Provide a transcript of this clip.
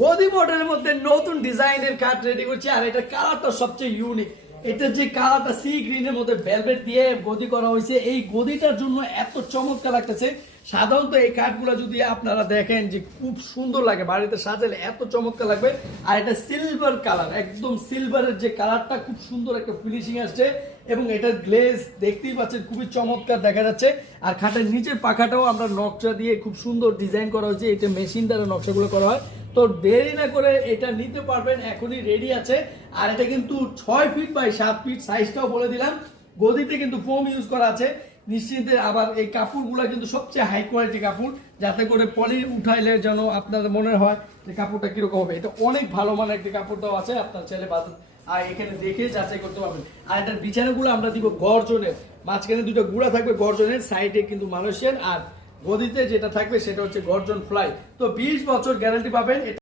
গদি মডেলের মধ্যে নতুন ডিজাইনের কাঠ রেডি করছি, আর এটা কালারটা সবচেয়ে ইউনিক। এটা যে কালারটা সি গ্রিনের মধ্যে ভেলভেট দিয়ে গদি করা হয়েছে, এই গদিটার জন্য এত চমৎকার লাগতেছে। সাধারণত এই কাঠগুলো যদি আপনারা দেখেন যে খুব সুন্দর লাগে, বাড়িতে সাজালে এত চমৎকার লাগবে। আর এটা সিলভার কালার, একদম সিলভারের যে কালারটা, খুব সুন্দর একটা ফিনিশিং আসছে। এবং এটার গ্লেজ দেখতেই পাচ্ছেন খুবই চমৎকার দেখা যাচ্ছে। আর খাটের নিচের পাখাটাও আমরা নকশা দিয়ে খুব সুন্দর ডিজাইন করা হয়েছে, এটা মেশিন দ্বারা নকশাগুলো করা হয়। তো দেরি না করে এটা নিতে পারবেন, এখনই রেডি আছে। আর এটা কিন্তু 6 ফিট বাই 7 ফিট, সাইজটাও বলে দিলাম। গদিতে কিন্তু ফোম ইউজ করা আছে নিশ্চিন্তে। আবার এই কাপড়গুলো কিন্তু সবচেয়ে হাই কোয়ালিটি কাপড়, যাতে করে পলি উঠাইলে যেন আপনাদের মনে হয় যে কাপড়টা কিরকম হবে। এটা অনেক ভালো মানের একটি কাপড় দেওয়া আছে, আপনার ছেলে বাদ আর এখানে দেখে যাচাই করতে পারবেন। আর এটার বিছানাগুলো আমরা দিব গর্জনের, মাঝখানে দুটো গুঁড়া থাকবে গর্জনের, সাইডে কিন্তু মালয়েশিয়ান। আর গদিতে যেটা থাকবে সেটা হচ্ছে গর্জন ফ্লাই। তো 20 বছর গ্যারান্টি পাবেন।